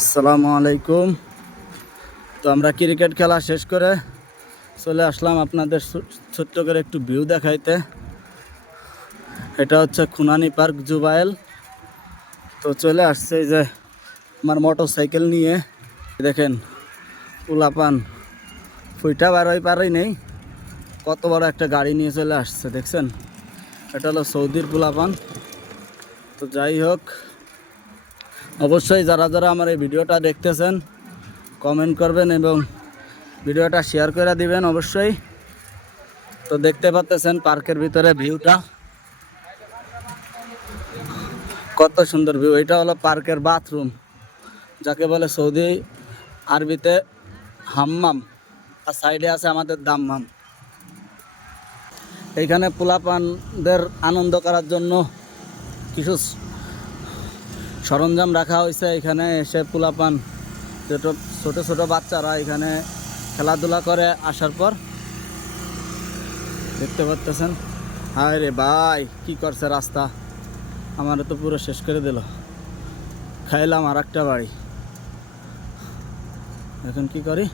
আসসালামু আলাইকুম। তো আমরা ক্রিকেট খেলা শেষ করে চলে আসলাম আপনাদের ছোট্ট করে একটু ভিউ দেখাইতে। এটা হচ্ছে খুনানি পার্ক জুবাইল। তো চলে আসছে এই যে আমার মোটর সাইকেল নিয়ে, দেখেন পোলাপান ফুইটা বারোই পারই নেই, কত বড় একটা গাড়ি নিয়ে চলে আসছে দেখছেন। এটা হলো সৌদির পোলাপান। তো যাই হোক, অবশ্যই যারা যারা আমার এই ভিডিওটা দেখতেছেন কমেন্ট করবেন এবং ভিডিওটা শেয়ার করে দিবেন অবশ্যই। তো দেখতে পাচ্ছেন পার্কের ভিতরে ভিউটা কত সুন্দর ভিউ। এটা হলো পার্কের বাথরুম, যাকে বলে সৌদি আরবিতে হাম্মাম, আর সাইডে আছে আমাদের দাম্মাম। এইখানে পোলাপানদের আনন্দ করার জন্য কিছু সরঞ্জাম রাখা হয়েছে। এখানে এসে পোলাপান ছোট ছোট বাচ্চারা এখানে খেলাধুলা করে আসার পর দেখতে পাচ্ছেন। হায় রে ভাই, কি করছে রাস্তা, আমার তো পুরো শেষ করে দিল। খাইলাম আর একটা বাড়ি, এখন কি করি।